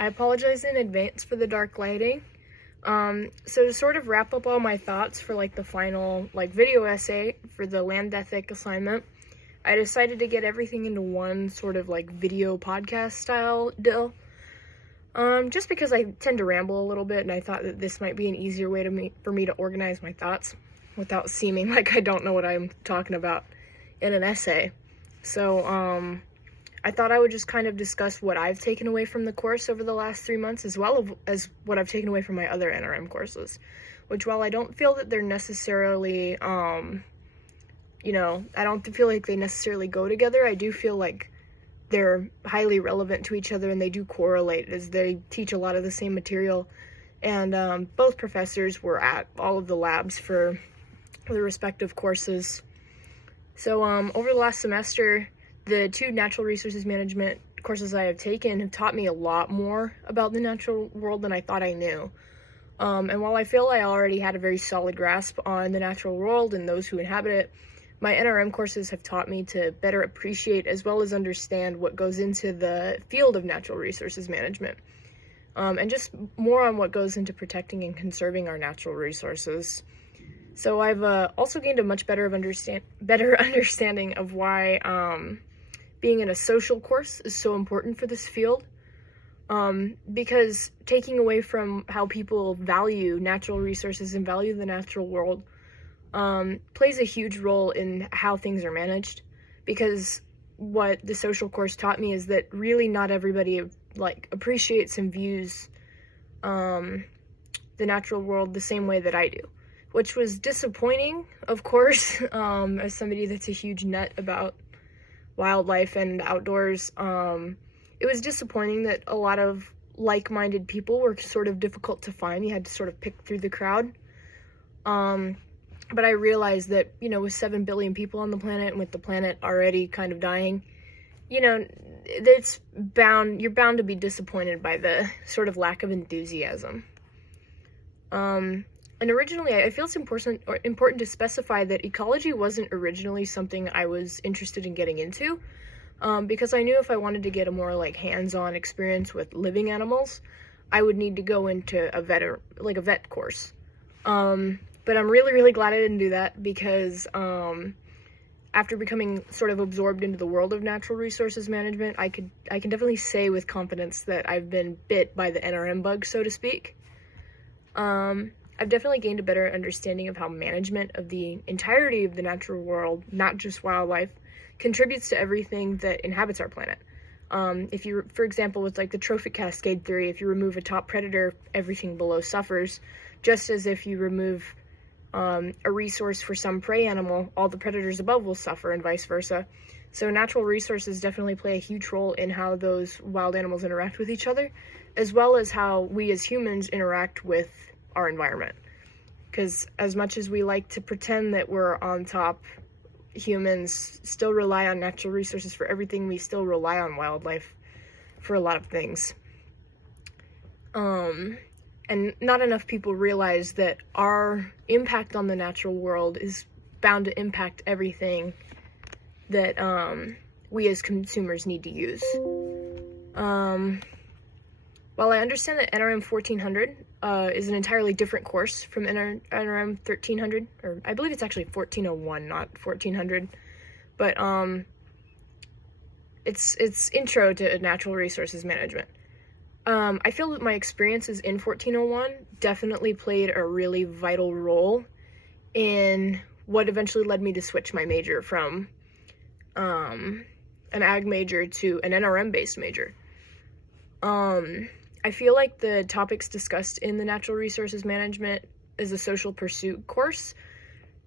I apologize in advance for the dark lighting. So to sort of wrap up all my thoughts for like the final video essay for the land ethic assignment, I decided to get everything into one sort of video podcast style deal. Just because I tend to ramble a little bit, and I thought that this might be an easier way for me to organize my thoughts without seeming like I don't know what I'm talking about in an essay. So, I thought I would just kind of discuss what I've taken away from the course over the last 3 months, as well as what I've taken away from my other NRM courses, which, while I don't feel that they're necessarily, I don't feel like they necessarily go together, I do feel like they're highly relevant to each other, and they do correlate as they teach a lot of the same material. And both professors were at all of the labs for the respective courses. So over the last semester, the 2 natural resources management courses I have taken have taught me a lot more about the natural world than I thought I knew. And while I feel I already had a very solid grasp on the natural world and those who inhabit it, my NRM courses have taught me to better appreciate as well as understand what goes into the field of natural resources management, and just more on what goes into protecting and conserving our natural resources. So I've also gained a much better understanding of why being in a social course is so important for this field, because taking away from how people value natural resources and value the natural world plays a huge role in how things are managed. Because what the social course taught me is that really not everybody appreciates and views the natural world the same way that I do, which was disappointing, of course, as somebody that's a huge nut about wildlife and outdoors. It was disappointing that a lot of like-minded people were sort of difficult to find. You had to sort of pick through the crowd. But I realized that, with 7 billion people on the planet and with the planet already kind of dying, you're bound to be disappointed by the sort of lack of enthusiasm. And originally, I feel it's important to specify that ecology wasn't originally something I was interested in getting into, because I knew if I wanted to get a more hands-on experience with living animals, I would need to go into a vet course. But I'm really, really glad I didn't do that, because after becoming sort of absorbed into the world of natural resources management, I can definitely say with confidence that I've been bit by the NRM bug, so to speak. I've definitely gained a better understanding of how management of the entirety of the natural world, not just wildlife, contributes to everything that inhabits our planet. If you, for example, with the trophic cascade theory, if you remove a top predator, everything below suffers, just as if you remove a resource for some prey animal, all the predators above will suffer, and vice versa. So natural resources definitely play a huge role in how those wild animals interact with each other, as well as how we as humans interact with our environment. Because as much as we like to pretend that we're on top, humans still rely on natural resources for everything. We still rely on wildlife for a lot of things. And not enough people realize that our impact on the natural world is bound to impact everything that we as consumers need to use. While I understand that NRM 1400 is an entirely different course from NRM 1300, or I believe it's actually 1401, not 1400, but it's intro to natural resources management. I feel that my experiences in 1401 definitely played a really vital role in what eventually led me to switch my major from an ag major to an NRM-based major. I feel like the topics discussed in the natural resources management as a social pursuit course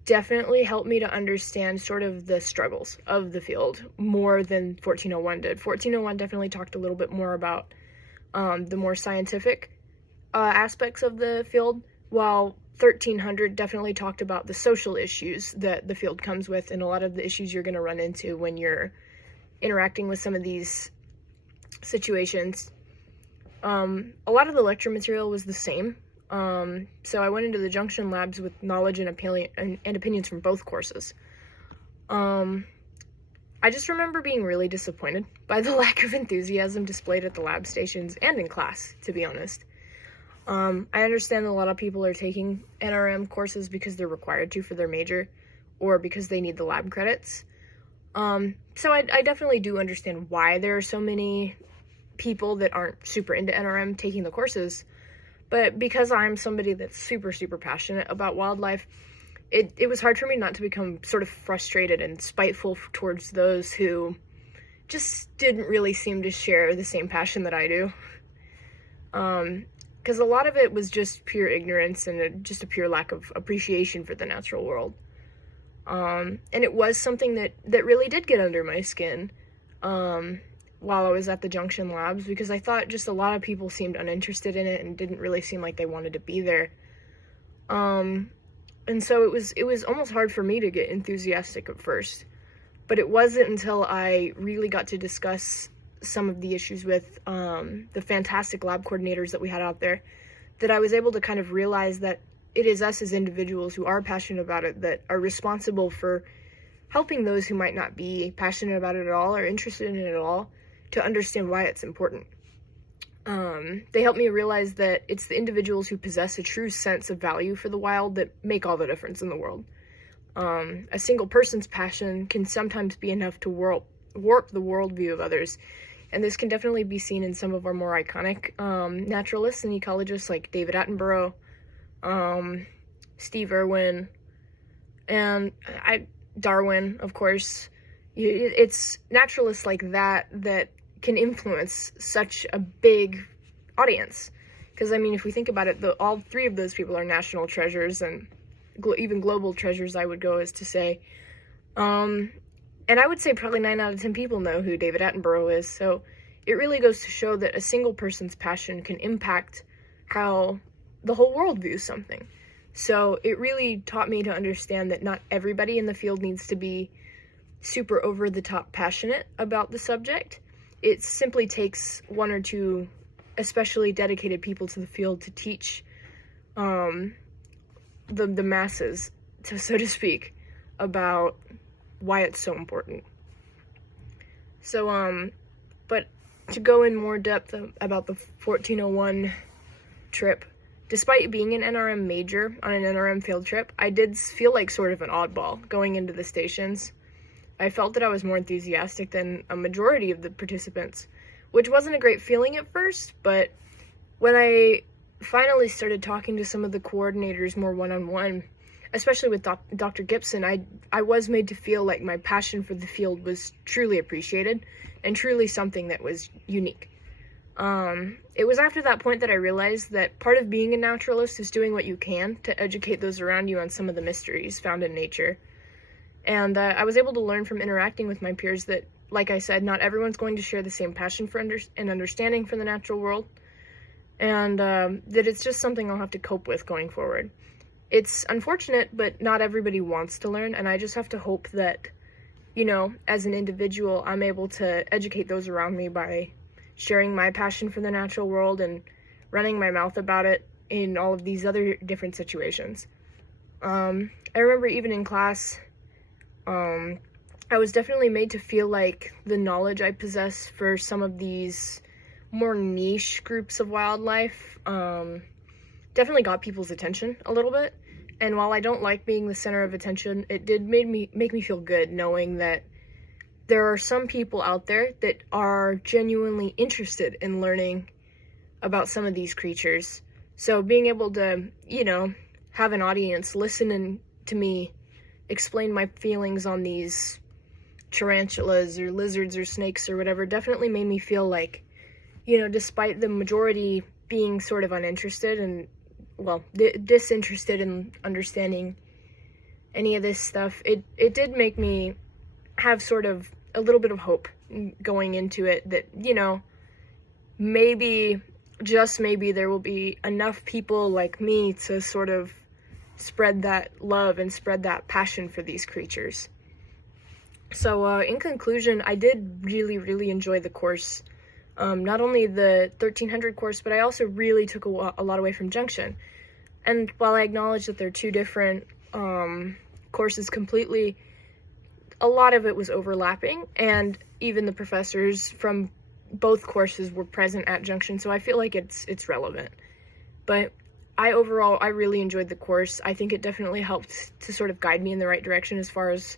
definitely helped me to understand sort of the struggles of the field more than 1401 did. 1401 definitely talked a little bit more about the more scientific aspects of the field, while 1300 definitely talked about the social issues that the field comes with, and a lot of the issues you're going to run into when you're interacting with some of these situations. A lot of the lecture material was the same, so I went into the junction labs with knowledge and opinions from both courses. I just remember being really disappointed by the lack of enthusiasm displayed at the lab stations and in class, to be honest. I understand a lot of people are taking NRM courses because they're required to for their major, or because they need the lab credits. So I definitely do understand why there are so many people that aren't super into NRM taking the courses, but because I'm somebody that's super, super passionate about wildlife, it was hard for me not to become sort of frustrated and spiteful towards those who just didn't really seem to share the same passion that I do. Because a lot of it was just pure ignorance and just a pure lack of appreciation for the natural world. And it was something that really did get under my skin while I was at the Junction Labs, because I thought just a lot of people seemed uninterested in it and didn't really seem like they wanted to be there. And so it was almost hard for me to get enthusiastic at first. But it wasn't until I really got to discuss some of the issues with the fantastic lab coordinators that we had out there that I was able to kind of realize that it is us as individuals who are passionate about it that are responsible for helping those who might not be passionate about it at all or interested in it at all to understand why it's important. They helped me realize that it's the individuals who possess a true sense of value for the wild that make all the difference in the world. A single person's passion can sometimes be enough to warp the worldview of others, and this can definitely be seen in some of our more iconic naturalists and ecologists like David Attenborough, Steve Irwin, and Darwin, of course. It's naturalists like that that can influence such a big audience. Because, I mean, if we think about it, all three of those people are national treasures and even global treasures, I would go as to say. And I would say probably 9 out of 10 people know who David Attenborough is. So it really goes to show that a single person's passion can impact how the whole world views something. So it really taught me to understand that not everybody in the field needs to be super over-the-top passionate about the subject. It simply takes 1 or 2 especially dedicated people to the field to teach the masses, so to speak, about why it's so important. So, but to go in more depth about the 1401 trip, despite being an NRM major on an NRM field trip, I did feel like sort of an oddball going into the stations. I felt that I was more enthusiastic than a majority of the participants, which wasn't a great feeling at first, but when I finally started talking to some of the coordinators more one-on-one, especially with Dr. Gibson, I was made to feel like my passion for the field was truly appreciated and truly something that was unique. It was after that point that I realized that part of being a naturalist is doing what you can to educate those around you on some of the mysteries found in nature. And I was able to learn from interacting with my peers that, like I said, not everyone's going to share the same passion for and understanding for the natural world, and that it's just something I'll have to cope with going forward. It's unfortunate, but not everybody wants to learn, and I just have to hope that, you know, as an individual, I'm able to educate those around me by sharing my passion for the natural world and running my mouth about it in all of these other different situations. I remember even in class, I was definitely made to feel like the knowledge I possess for some of these more niche groups of wildlife definitely got people's attention a little bit. And while I don't like being the center of attention, it did make me feel good knowing that there are some people out there that are genuinely interested in learning about some of these creatures. So being able to, you know, have an audience listen to me explain my feelings on these tarantulas or lizards or snakes or whatever definitely made me feel like, you know, despite the majority being sort of uninterested and, well, disinterested in understanding any of this stuff, it did make me have sort of a little bit of hope going into it that, you know, maybe, just maybe, there will be enough people like me to sort of spread that love and spread that passion for these creatures. So in conclusion, I did really, really enjoy the course. Not only the 1300 course, but I also really took a lot away from Junction. And while I acknowledge that they're two different courses completely, a lot of it was overlapping, and even the professors from both courses were present at Junction, so I feel like it's relevant. But I really enjoyed the course. I think it definitely helped to sort of guide me in the right direction as far as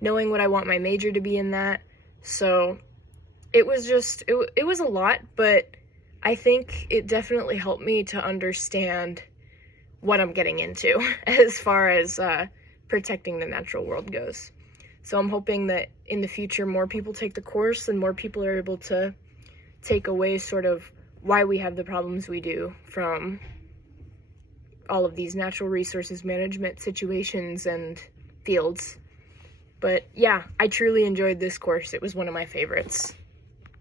knowing what I want my major to be in that. So it was it was a lot, but I think it definitely helped me to understand what I'm getting into as far as protecting the natural world goes. So I'm hoping that in the future more people take the course and more people are able to take away sort of why we have the problems we do from all of these natural resources management situations and fields. But yeah, I truly enjoyed this course. It was one of my favorites.